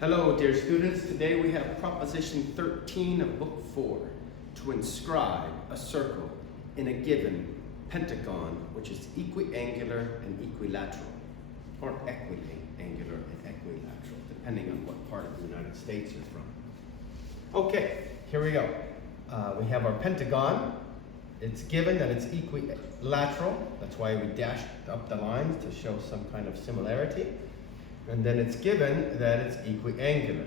Hello, dear students. Today we have Proposition 13 of Book 4, to inscribe a circle in a given pentagon which is equiangular and equilateral, or equiangular and equilateral, depending on what part of the United States you're from. Okay, here we go. We have our pentagon. It's given that it's equilateral. That's why we dashed up the lines to show some kind of similarity. And then it's given that it's equiangular.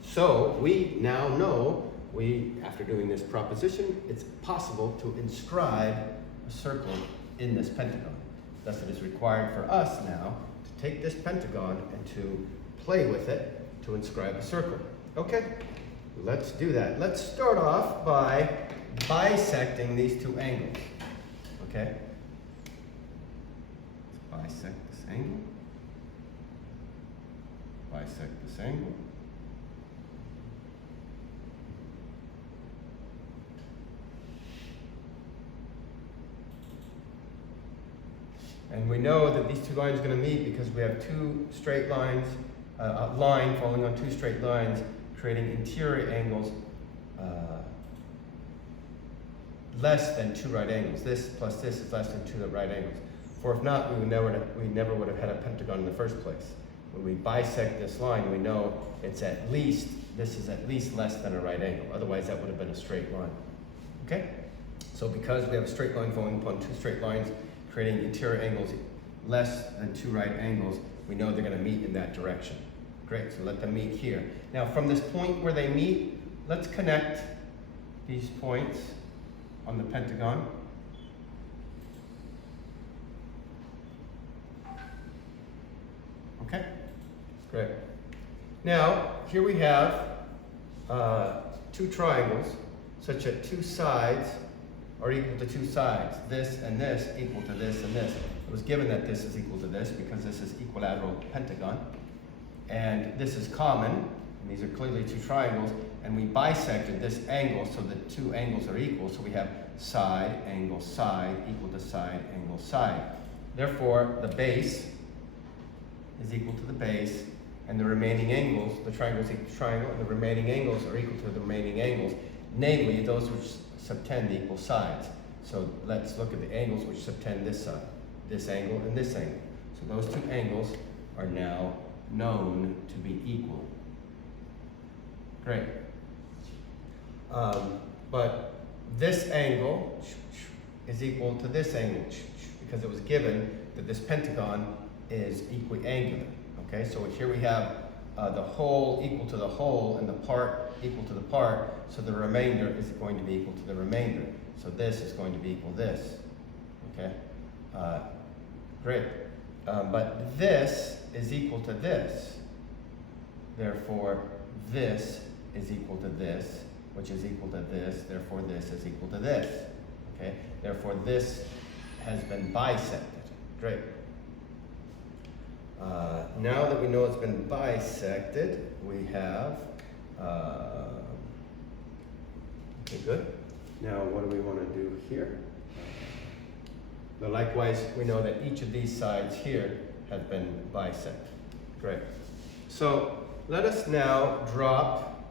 So we now know, after doing this proposition, it's possible to inscribe a circle in this pentagon. Thus it is required for us now to take this pentagon and to play with it to inscribe a circle. Okay, let's do that. Let's start off by bisecting these two angles. Okay, let's bisect this angle. Bisect this angle. And we know that these two lines are going to meet because we have two straight lines, a line falling on two straight lines, creating interior angles less than two right angles. This plus this is less than two right angles. For if not, we never would have had a pentagon in the first place. When we bisect this line, we know this is at least less than a right angle. Otherwise, that would have been a straight line. Okay? So because we have a straight line falling upon two straight lines, creating interior angles less than two right angles, we know they're going to meet in that direction. Great, so let them meet here. Now, from this point where they meet, let's connect these points on the pentagon. Okay? Great. Now, here we have two triangles such that two sides are equal to two sides. This and this equal to this and this. It was given that this is equal to this because this is equilateral pentagon. And this is common, and these are clearly two triangles, and we bisected this angle so that two angles are equal, so we have side, angle, side, equal to side, angle, side. Therefore, the base is equal to the base, and the remaining angles, the triangle is equal to triangle, and the remaining angles are equal to the remaining angles, namely those which subtend the equal sides. So let's look at the angles which subtend this side, this angle and this angle. So those two angles are now known to be equal. Great. But this angle is equal to this angle because it was given that this pentagon is equiangular. Okay, so here we have the whole equal to the whole and the part equal to the part, so the remainder is going to be equal to the remainder. So this is going to be equal to this. Okay, great. But this is equal to this. Therefore, this is equal to this, which is equal to this. Therefore, this is equal to this. Okay, therefore, this has been bisected. Great. Now that we know it's been bisected, we have, okay, good. Now what do we want to do here? Now likewise, we know that each of these sides here have been bisected. Great. So let us now drop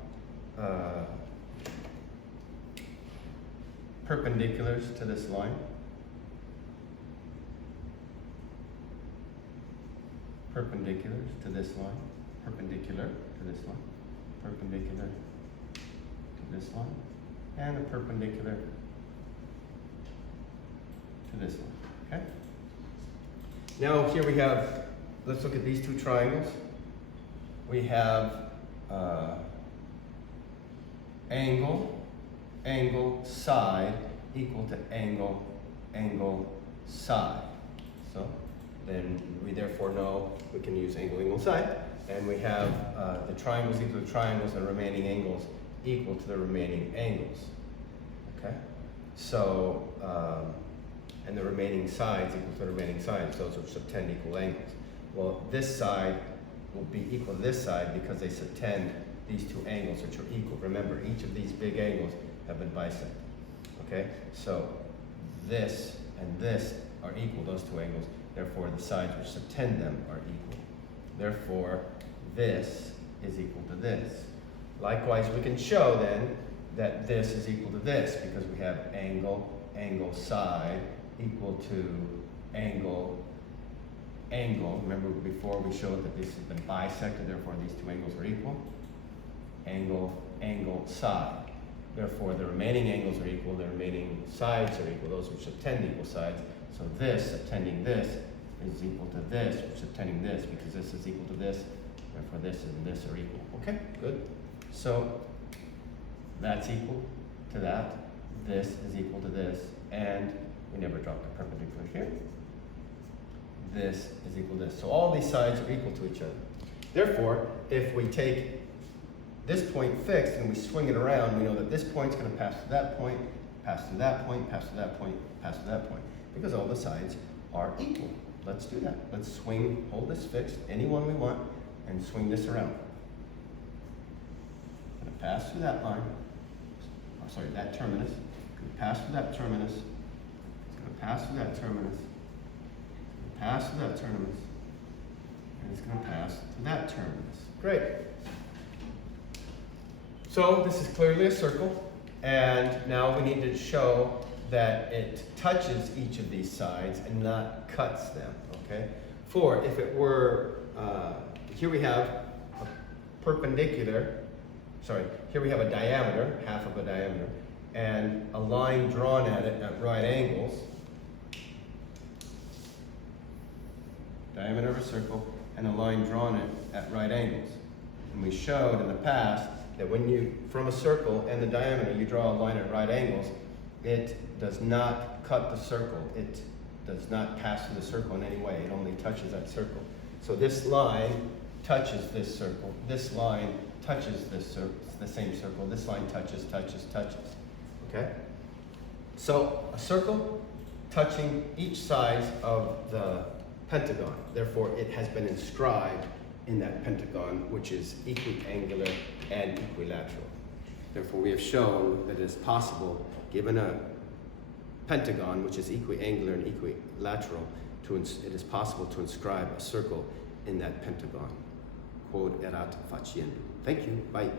perpendiculars to this line. Perpendiculars to this line, perpendicular to this line, perpendicular to this line, and a perpendicular to this line, okay? Now here we have, let's look at these two triangles. We have angle, angle, side equal to angle, angle, side. So then we therefore know we can use angle, angle, side, and we have the triangles equal to triangles and remaining angles equal to the remaining angles. Okay? So, and the remaining sides equal to the remaining sides, those which subtend equal angles. Well, this side will be equal to this side because they subtend these two angles which are equal. Remember, each of these big angles have been bisected. Okay? So, this and this are equal, those two angles. Therefore, the sides which subtend them are equal. Therefore, this is equal to this. Likewise, we can show then that this is equal to this because we have angle, angle, side equal to angle, angle. Remember before we showed that this has been bisected, therefore these two angles are equal. Angle, angle, side. Therefore the remaining angles are equal, the remaining sides are equal, those which attend equal sides. So this attending this is equal to this, which is attending this, because this is equal to this, therefore this and this are equal. Okay, good. So that's equal to that, this is equal to this, and we never dropped the perpendicular here. This is equal to this. So all these sides are equal to each other. Therefore, if we take this point fixed and we swing it around, we know that this point's going to pass to that point, pass to that point, pass to that point, pass to that point, because all the sides are equal. Let's do that. Let's swing, hold this fixed, any one we want, and swing this around. Going to pass through that line, that terminus, going to pass through that terminus, it's going to pass through that terminus, pass through that terminus, and it's going to pass to that terminus. Great. So this is clearly a circle, and now we need to show that it touches each of these sides and not cuts them, okay? For if it were, here we have a perpendicular, here we have a diameter, half of a diameter, and a line drawn at it at right angles, diameter of a circle, and a line drawn at right angles. And we showed in the past that when you, from a circle and the diameter, you draw a line at right angles, it does not cut the circle. It does not pass through the circle in any way. It only touches that circle. So this line touches this circle. This line touches this circle, the same circle. This line touches, touches, touches. Okay? So a circle touching each side of the pentagon. Therefore, it has been inscribed in that pentagon, which is equiangular and equilateral. Therefore, we have shown that it is possible, given a pentagon, which is equiangular and equilateral, it is possible to inscribe a circle in that pentagon. Quod erat faciendo. Thank you. Bye.